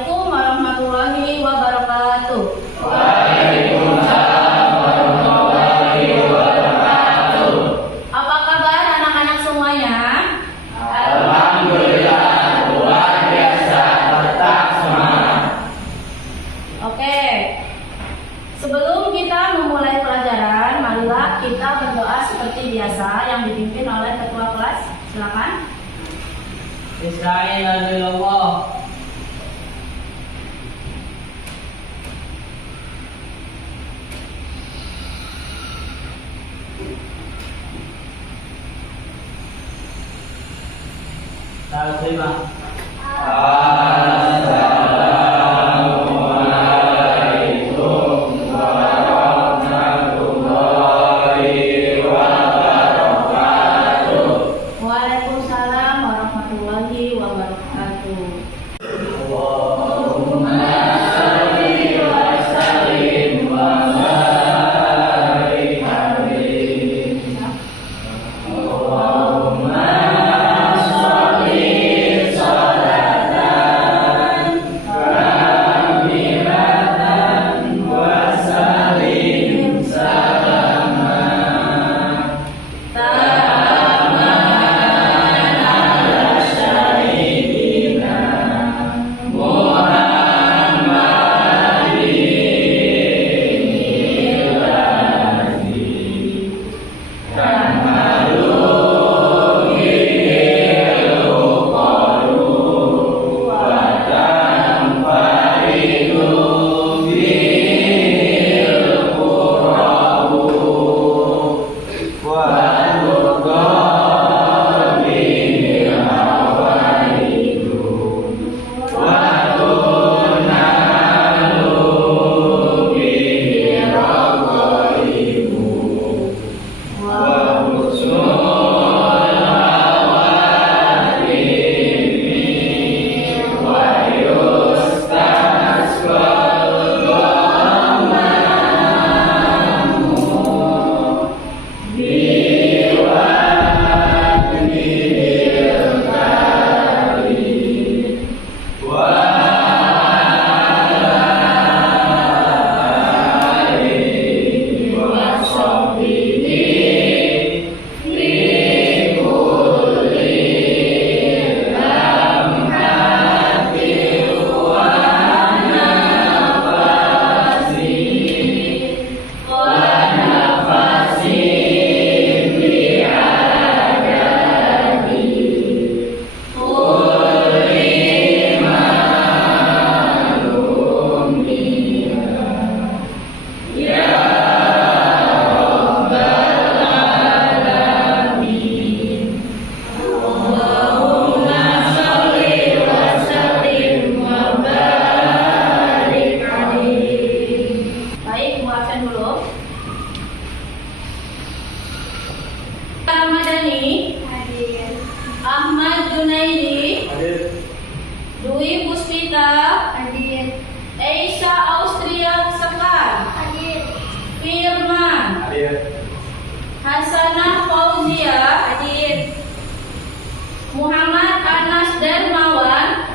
Assalamualaikum warahmatullahi wabarakatuh. Waalaikumsalam warahmatullahi wabarakatuh. Apa kabar anak-anak semuanya? Alhamdulillah, luar biasa, tetap semangat. Oke. Sebelum kita memulai pelajaran, marilah kita berdoa seperti biasa yang dipimpin oleh ketua kelas. Silakan. Bismillahirrahmanirrahim. Terima. Assalamualaikum warahmatullahi wabarakatuh. Waalaikumsalam warahmatullahi wabarakatuh. Allahumma shalli wa sallim wa barik alaihi. Allahumma sholli sholatan kamilatan wa sallim salaman taman ala syahidina Muhammadin ilahi kamalu bihil uqalu wa tanfaridu bihil qurabu wa tuqal bihil hawaidu wa tunalu bihil raqaibu wa husnul khawatim wa yustasqal ghamamu biwajhil karim wa alihi wa sahbihi fi kulli lamhatin wa nafasin bi'adadi kulli ma'lum ya rabbal alamin. Allahumma sholli wa sallim wa barik alaihi. Baik, Bu absen dulu. Ramadhani, Ahmad Junaidi, Dwi Puspita, Eisa Austria Sekar, Firman, Hasanah Fauzia, Muhammad Anas Darmawan,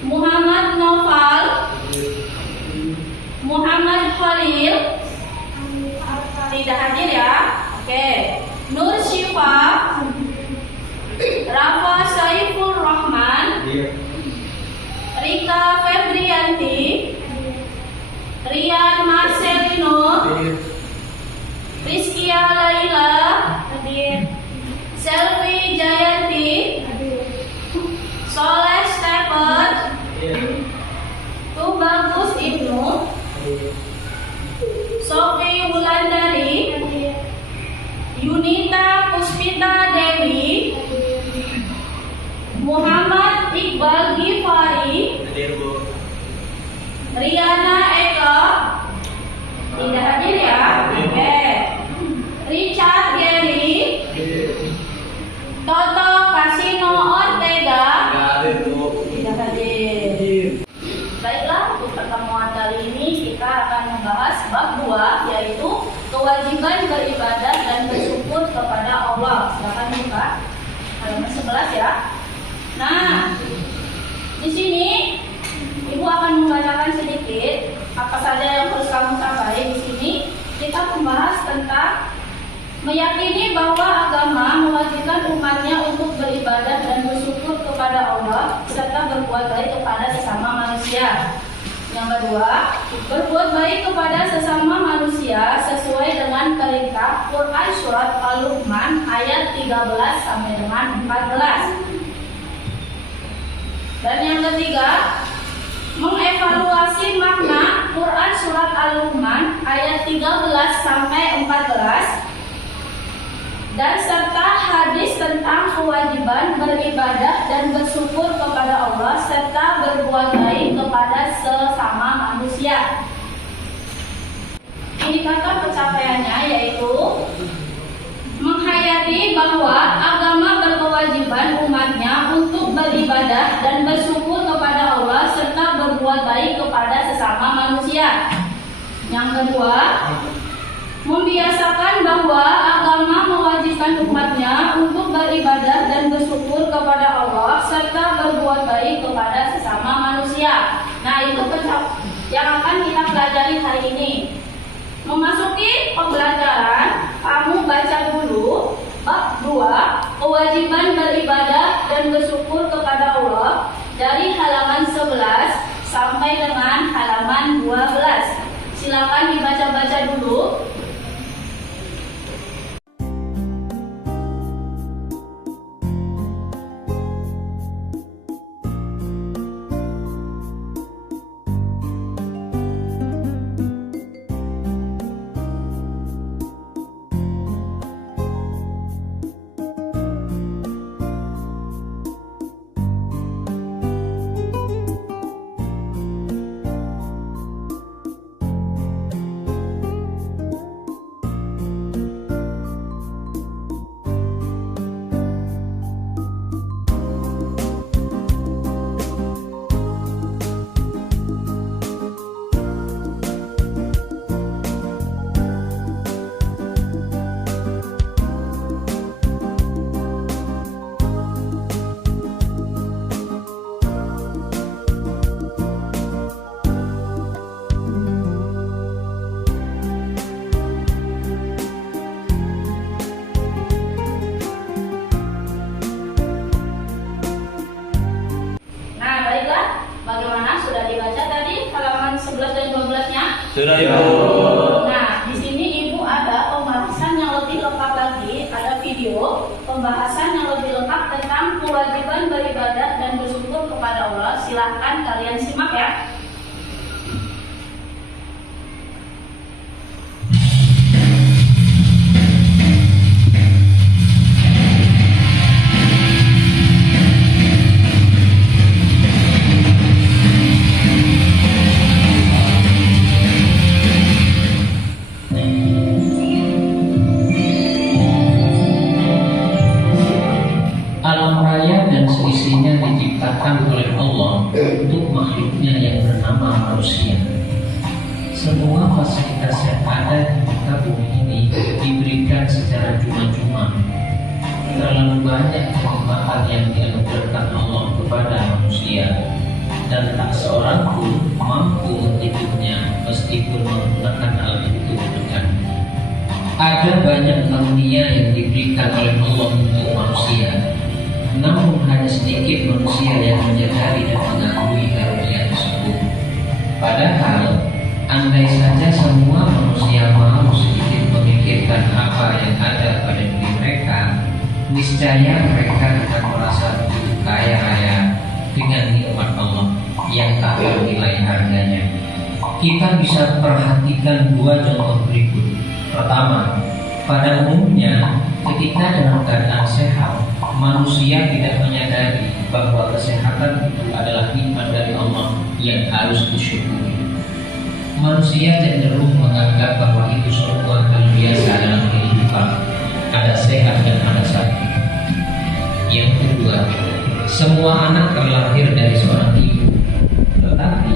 Muhammad Noval, Muhammad Khalil, tidak hadir ya. Oke. Nur Syifa, Rafa Saiful Rahman, Rika Febrianti, Rian Marcelino, Rizkia Laila, Selvi Jayanti, Soleh Stephen, Tubagus Ibnu, Sofi Wulandari, Yunita Puspita Dewi, Muhammad Iqbal Gifari, Riana Eka, tidak hadir ya. Oke. Richard Gary, Toto Casino Ortega, tidak hadir. Baiklah, untuk pertemuan kali ini kita akan membahas bab 2, yaitu kewajiban beribadah dan bersyukur kepada Allah. Silakan buka halaman 11 ya. Nah, di sini sedikit apa saja yang harus kamu capai di sini. Kita membahas tentang meyakini bahwa agama mewajibkan umatnya untuk beribadah dan bersyukur kepada Allah serta berbuat baik kepada sesama manusia. Yang kedua, berbuat baik kepada sesama manusia sesuai dengan perintah Quran Surat Al-Luqman ayat 13 sampai dengan 14. Dan yang ketiga, mengevaluasi makna Quran Surat Al-Luqman ayat 13 sampai 14 dan serta hadis tentang kewajiban beribadah dan bersyukur kepada Allah serta berbuat baik kepada sesama manusia. Indikator pencapaiannya yaitu menghayati bahwa agama berkewajiban umatnya untuk beribadah dan bersyukur kepada Allah serta berbuat baik kepada sesama manusia. Yang kedua, membiasakan bahwa agama mewajibkan umatnya untuk beribadah dan bersyukur kepada Allah serta berbuat baik kepada sesama manusia. Nah, itu yang akan kita pelajari hari ini. Memasuki pembelajaran, kamu baca dulu bab 2, kewajiban beribadah dan bersyukur kepada Allah dari halaman 11 sampai dengan halaman 12. Silakan dibaca-baca dulu. Sudah, Ibu. Nah, di sini Ibu ada pembahasan yang lebih lengkap lagi, ada video pembahasan yang lebih lengkap tentang kewajiban beribadah dan bersyukur kepada Allah. Silahkan kalian simak ya. Seisinya diciptakan oleh Allah untuk makhluknya yang bernama manusia. Semua fasilitas yang ada di muka bumi ini diberikan secara cuma-cuma. Terlalu banyak kenikmatan yang dianugerahkan Allah kepada manusia, dan tak seorang pun mampu menghitungnya meskipun menggunakan alat hitung bukan. Ada banyak karunia yang diberikan oleh Allah untuk manusia. Namun hanya sedikit manusia yang menyadari dan mengakui karunia tersebut. Padahal, andai saja semua manusia mau sedikit memikirkan apa yang ada pada diri mereka, niscaya mereka akan merasa begitu kaya raya dengan nikmat Allah yang tak bernilai harganya. Kita bisa perhatikan dua contoh berikut. Pertama, pada umumnya ketika dalam keadaan sehat, manusia tidak menyadari bahwa kesehatan itu adalah nikmat dari Allah yang harus disyukuri. Manusia cenderung menganggap bahwa itu semua hal biasa dalam kehidupan, ada sehat dan ada sakit. Yang kedua, semua anak terlahir dari seorang ibu, tetapi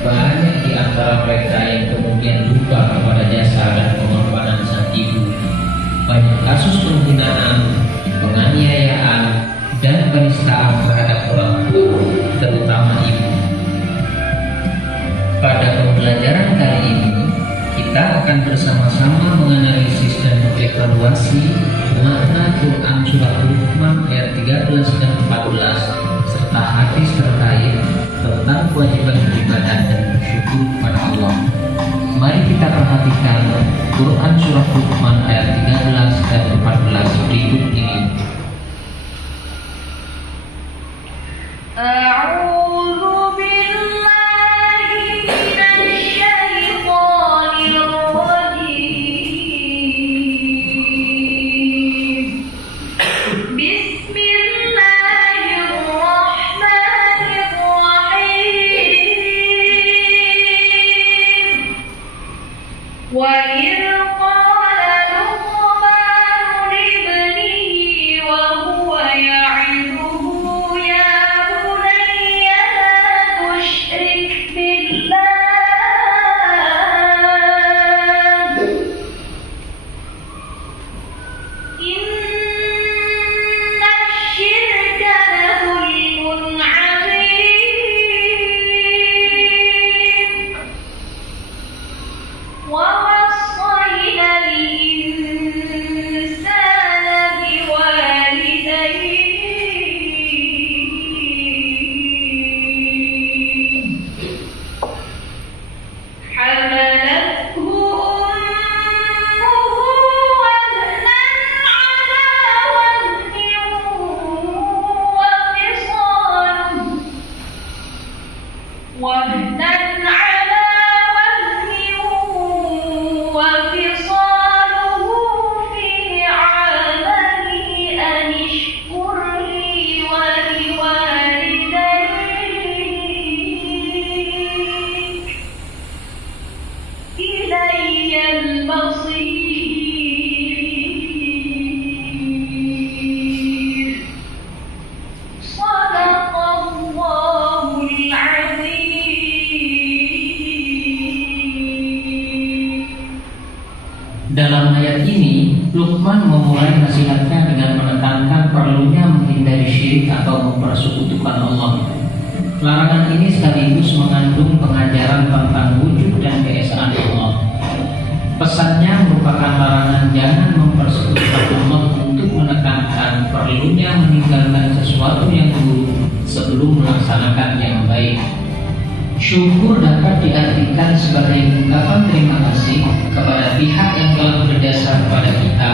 banyak di antara mereka yang kemudian lupa kepada jasa dan pengorbanan sang ibu. Banyak kasus penghinaan, penganiayaan, dan penistaan terhadap orang tua, terutama ibu. Pada akan bersama-sama menganalisis dan mengevaluasi makna Quran Surah Luqman ayat 13 dan 14 serta hadis terkait tentang kewajiban beribadah dan bersyukur kepada Allah. Mari kita perhatikan Quran Surah Luqman ayat 13 dan 14 berikut ini. A'udzu billahi minasy syaithanir rajim. Bismillahirrahmanirrahim. Wa idh qala Luqman libnihi wa huwa ya'iduhu ya bunayya la tusyrik billah inna syirka la zulmun 'adzim wa wassayna al-insana biwalidayhi حملته أمه وهنا على وهن وفصاله في عامين أن اشكر لي ولوالديك إلي المصير صدق الله العظيم. Dalam ayat ini, Luqman memulai nasihatnya dengan menekankan perlunya menghindari syirik atau mempersekutukan Allah. Larangan ini sekaligus mengandung pengajaran tentang wujud dan keesaan Allah. Pesannya merupakan larangan jangan mempersekutukan Allah untuk menekankan perlunya meninggalkan sesuatu yang buruk sebelum melaksanakan yang baik. Syukur dapat diartikan sebagai ungkapan terima kasih kepada pihak yang telah berjasa kepada kita,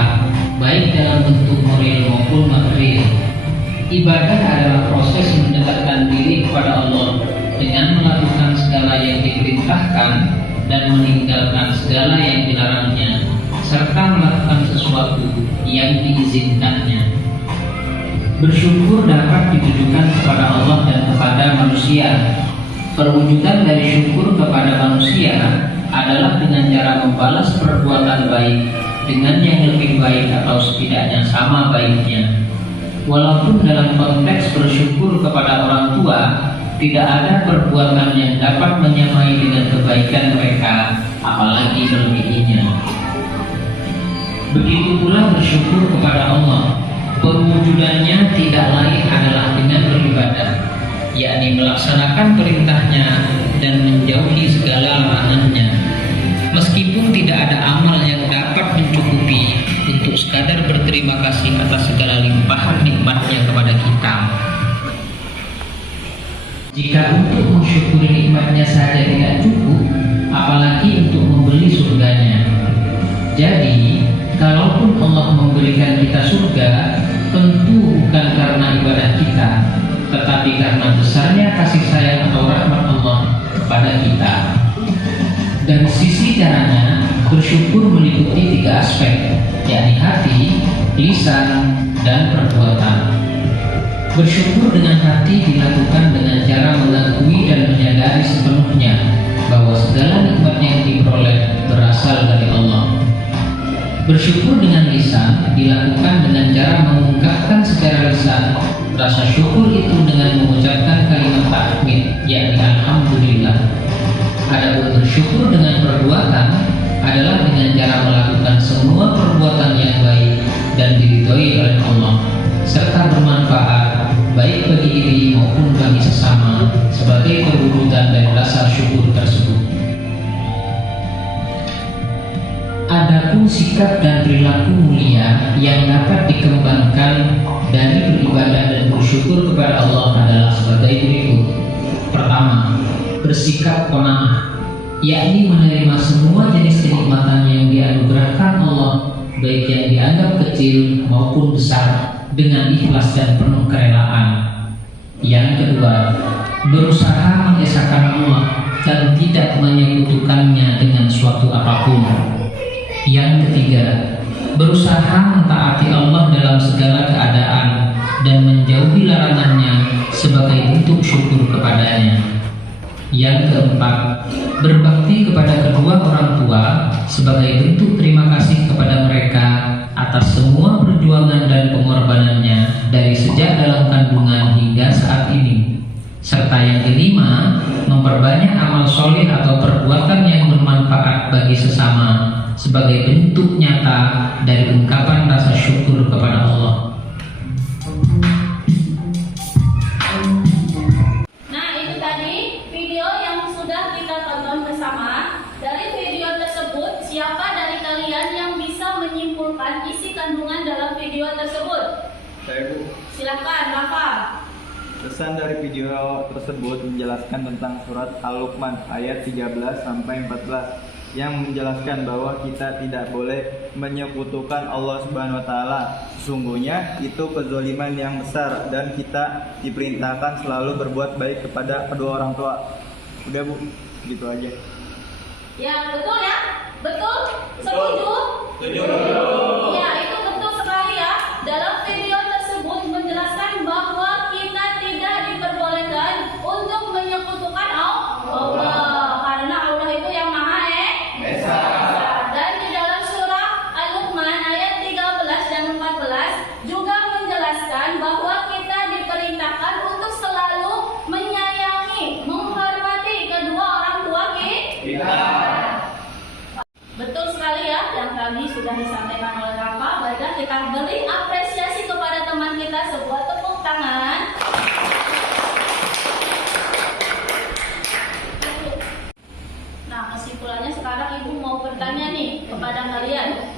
baik dalam bentuk moral maupun material. Ibadah adalah proses mendekatkan diri kepada Allah dengan melakukan segala yang diperintahkan dan meninggalkan segala yang dilarangnya, serta melakukan sesuatu yang diizinkannya. Bersyukur dapat ditujukan kepada Allah dan kepada manusia. Perwujudan dari syukur kepada manusia adalah dengan cara membalas perbuatan baik dengan yang lebih baik atau setidaknya sama baiknya. Walaupun dalam konteks bersyukur kepada orang tua, tidak ada perbuatan yang dapat menyamai dengan kebaikan mereka, apalagi melebihinya. Begitu pula bersyukur kepada Allah, perwujudannya tidak lain adalah dengan beribadah, yakni melaksanakan perintahnya dan menjauhi segala larangannya. Meskipun tidak ada amal yang dapat mencukupi untuk sekadar berterima kasih atas segala limpahan nikmatnya kepada kita. Jika untuk mensyukuri nikmatnya saja tidak cukup, apalagi untuk membeli surganya. Jadi, kalaupun Allah memberikan kita surga, tentu bukan karena ibadah kita, tetapi karena besarnya kasih sayang atau rahmat Allah kepada kita. Dan sisi caranya, bersyukur meliputi 3 aspek, yakni hati, lisan, dan perbuatan. Bersyukur dengan hati dilakukan dengan cara mengakui dan menyadari sepenuhnya bahwa segala nikmat yang diperoleh berasal dari Allah. Bersyukur dengan lisan dilakukan dengan cara mengungkapkan secara lisan rasa syukur itu dengan mengucapkan kalimat tahmid, yakni alhamdulillah. Adapun bersyukur dengan perbuatan adalah dengan cara melakukan semua perbuatan yang baik dan diridhoi oleh Allah, serta bermanfaat baik bagi diri maupun bagi sesama sebagai perwujudan dari rasa syukur tersebut. Adapun sikap dan perilaku mulia yang dapat dikembangkan dari beribadah dan bersyukur kepada Allah adalah sebagai berikut. Pertama, bersikap qanaah, yakni menerima semua jenis kenikmatan yang dianugerahkan Allah, baik yang dianggap kecil maupun besar, dengan ikhlas dan penuh kerelaan. Yang kedua, berusaha mengesahkan Allah dan tidak menyekutukannya dengan suatu apapun. Yang ketiga, berusaha mentaati Allah dalam segala keadaan dan menjauhi larangannya sebagai bentuk syukur kepadanya. Yang keempat, berbakti kepada kedua orang tua sebagai bentuk terima kasih kepada mereka atas semua perjuangan dan pengorbanannya dari sejak dalam kandungan hingga saat ini. Serta yang kelima, memperbanyak amal soleh atau perbuatan yang bermanfaat bagi sesama sebagai bentuk nyata dari ungkapan rasa syukur kepada Allah. Nah, itu tadi video yang sudah kita tonton bersama. Dari video tersebut, siapa dari kalian yang bisa menyimpulkan isi kandungan dalam video tersebut? Saya, Bu. Silakan, Rafa. Pesan dari video tersebut menjelaskan tentang surat Al-Luqman ayat 13 sampai 14 yang menjelaskan bahwa kita tidak boleh menyekutukan Allah Subhanahu wa taala. Sesungguhnya itu kezaliman yang besar dan kita diperintahkan selalu berbuat baik kepada kedua orang tua. Udah, Bu, gitu aja. Ya, betul ya? Betul? Setuju? Setuju. Ya, itu betul sekali ya. Dalam video tersebut menjelaskan bahwa kita tidak diperbolehkan untuk menyekutukan Allah. Karena Allah itu yang Maha Esa. Dan di dalam surah Al-Luqman ayat 13 dan 14 juga menjelaskan bahwa kita diperintahkan untuk selalu menyayangi, menghormati kedua orang tua kita. Betul sekali ya, yang tadi sudah disampaikan oleh Rafa. Baiklah, kita beri apresiasi kepada teman kita, sebuah tepuk tangan. Nah, kesimpulannya sekarang Ibu mau bertanya nih kepada kalian.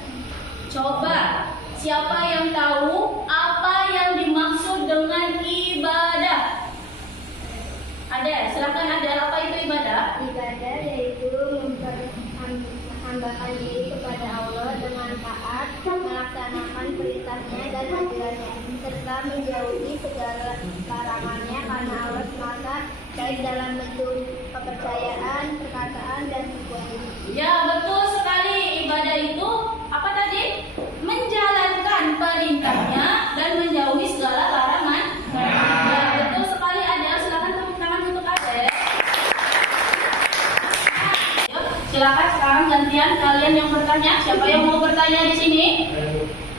Coba, siapa yang tahu apa yang dimaksud dengan ibadah? Ada, silakan ada. Apa itu ibadah? Ibadah yaitu memperhambakan diri kepada Allah dengan taat, melaksanakan perintahnya dan aturannya, serta menjauhi segala larangannya karena Allah semata, baik dalam bentuk kepercayaan, perkataan, dan perbuatan. Ya, betul sekali. Ibadah itu apa tadi? Menjalankan perintahnya dan menjauhi segala larangan. Ya, betul sekali. Ada, silakan tepuk tangan untuk Ade. Silakan sekarang gantian kalian yang bertanya. Siapa yang mau bertanya di sini?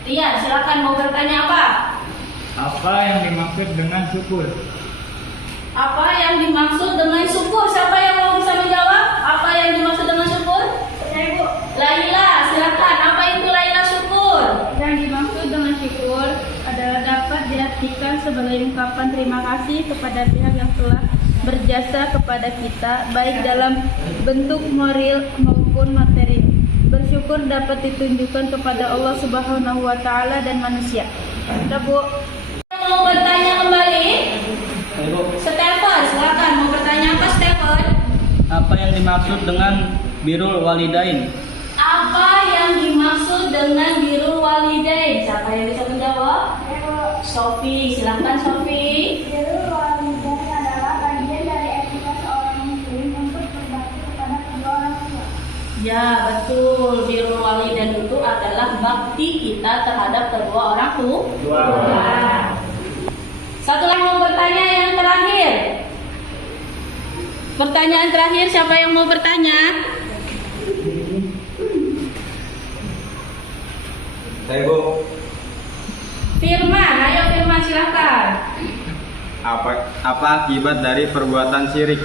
Iya, silakan mau bertanya apa? Apa yang dimaksud dengan syukur? Apa yang dimaksud dengan syukur? Siapa yang mau bisa menjawab? Apa yang dimaksud dengan syukur? Saya, Bu. Laila, silakan. Apa itu Laila syukur? Yang dimaksud dengan syukur adalah dapat diartikan sebagai ungkapan terima kasih kepada pihak yang telah berjasa kepada kita, baik dalam bentuk moral maupun materi. Bersyukur dapat ditunjukkan kepada Allah Subhanahu wa taala dan manusia. Udah, Bu. Mau bertanya kembali? Stefan, silakan. Mau bertanya apa, Stefan? Apa yang dimaksud dengan birrul walidain? Apa yang dimaksud dengan birrul walidain? Siapa yang bisa menjawab? Sofi, silakan Sofi. Birrul walidain adalah bagian dari etika seorang muslim untuk berbakti kepada kedua orang tua. Ya, betul. Birrul walidain itu adalah bakti kita terhadap kedua orang tua. Satu lagi mau bertanya yang terakhir. Pertanyaan terakhir, siapa yang mau bertanya? Saya, Bu. Firman, ayo Firman, silakan. Apa akibat dari perbuatan syirik?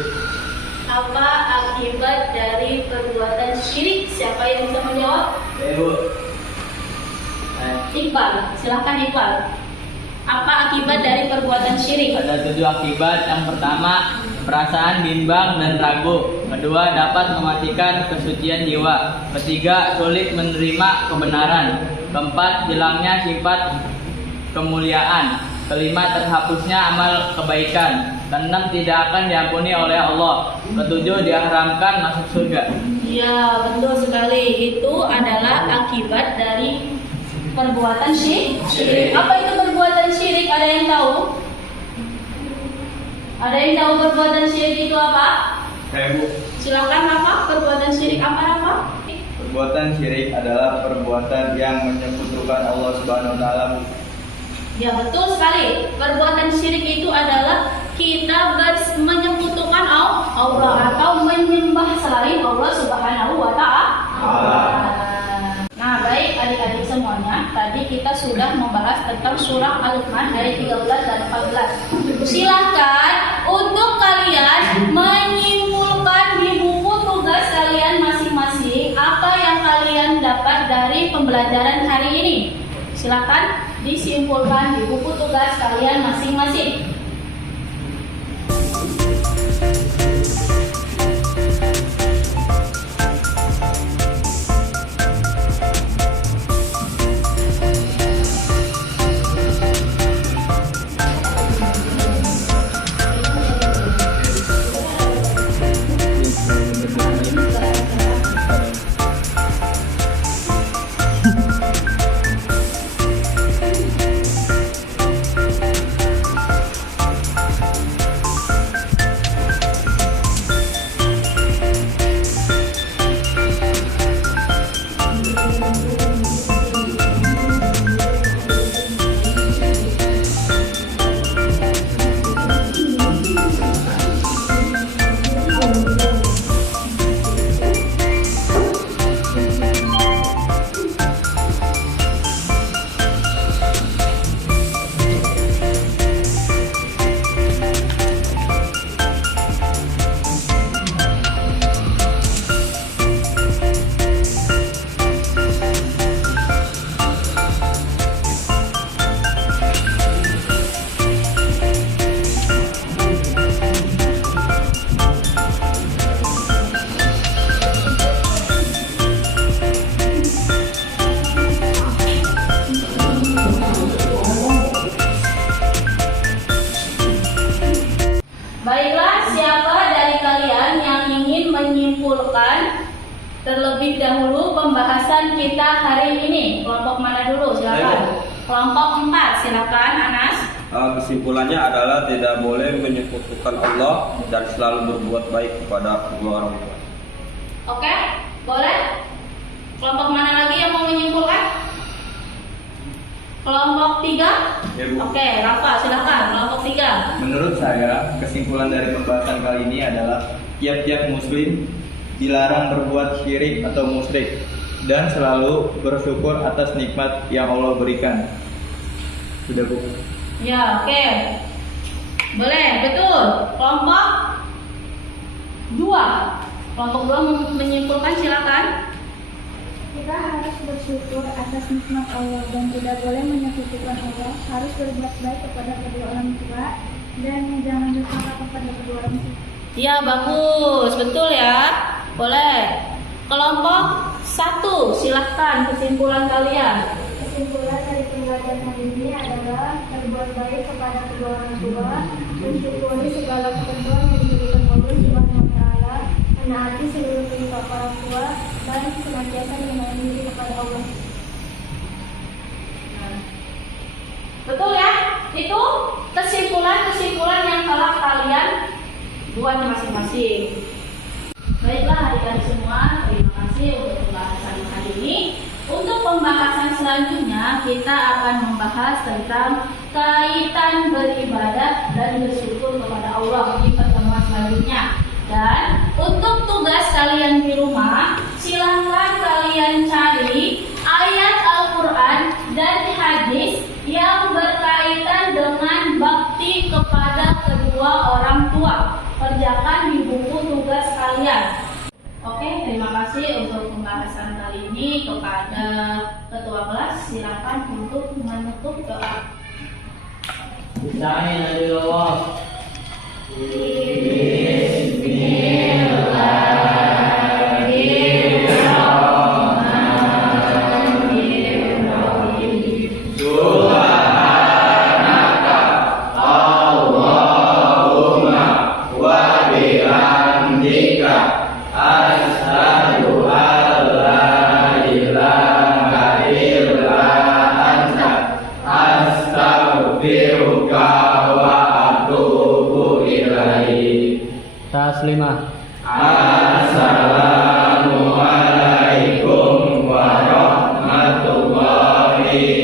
Apa akibat dari perbuatan syirik? Siapa yang bisa menjawab? Saya, Bu. Iqbal, silakan Iqbal. Apa akibat dari perbuatan syirik? Ada 7 akibat. Yang pertama, perasaan bimbang dan ragu. Kedua, dapat mematikan kesucian jiwa. Ketiga, sulit menerima kebenaran. Keempat, hilangnya sifat kemuliaan. Kelima, terhapusnya amal kebaikan. Keenam, tidak akan diampuni oleh Allah. Ketujuh, diharamkan masuk surga. Ya, betul sekali. Itu adalah akibat dari perbuatan syirik. Apa itu perbuatan syirik? Ada yang tahu? Ada yang tahu perbuatan syirik itu apa? Bu. Silakan apa? Perbuatan syirik apa? Perbuatan syirik adalah perbuatan yang menyekutukan Allah Subhanahu wa taala. Ya, betul sekali. Perbuatan syirik itu adalah kita menyekutukan Allah atau menyembah selain Allah Subhanahu wa taala. Nah, baik adik-adik semuanya, tadi kita sudah membahas tentang surah Al-Luqman ayat 13 dan 14. Silakan untuk kalian menyimpulkan di buku tugas kalian masing-masing apa yang kalian dapat dari pembelajaran hari ini. Silakan disimpulkan di buku tugas kalian masing-masing. Baiklah, siapa dari kalian yang ingin menyimpulkan terlebih dahulu pembahasan kita hari ini? Kelompok mana dulu? Silakan. Kelompok 4, silakan Anas. Kesimpulannya adalah tidak boleh menyekutukan Allah dan selalu berbuat baik kepada kedua orang tua. Oke, boleh? Kelompok mana lagi yang mau menyimpulkan? Kelompok 3? Ya, Bu. Oke, Rafa, silakan. Kelompok 3. Menurut saya, kesimpulan dari pembahasan kali ini adalah tiap-tiap muslim dilarang berbuat syirik atau musyrik dan selalu bersyukur atas nikmat yang Allah berikan. Sudah, Bu. Ya, oke. Boleh, betul. Kelompok 2. Kelompok 2 menyimpulkan, silakan. Kita harus bersyukur atas nikmat Allah dan tidak boleh menyekutukan Allah. Harus berbuat baik kepada kedua orang tua dan jangan durhaka kepada kedua orang tua. Ya, bagus. Betul ya. Boleh. Kelompok 1, silahkan kesimpulan kalian. Kesimpulan dari pembelajaran hari ini adalah berbuat baik kepada kedua orang tua, mensyukuri segala ketentuan yang diberikan Allah Subhanahu wa taala, menaati seluruh perintah orang tua dan senantiasa menaati diri kepada Allah. Betul ya? Itu kesimpulan-kesimpulan yang telah kalian buat masing-masing. Baiklah adik-adik semua, terima kasih untuk pembahasan hari ini. Untuk pembahasan selanjutnya kita akan membahas tentang kaitan beribadah dan bersyukur kepada Allah di pertemuan selanjutnya. Dan untuk tugas kalian di rumah, silahkan kalian cari ayat Al-Quran dan hadis yang berkaitan dengan bakti kepada kedua orang tua. Kerjakan di buku tugas kalian. Oke, terima kasih untuk pembahasan kali ini. Kepada ketua kelas, silakan untuk menutup doa. Taslimah. Assalamualaikum warahmatullahi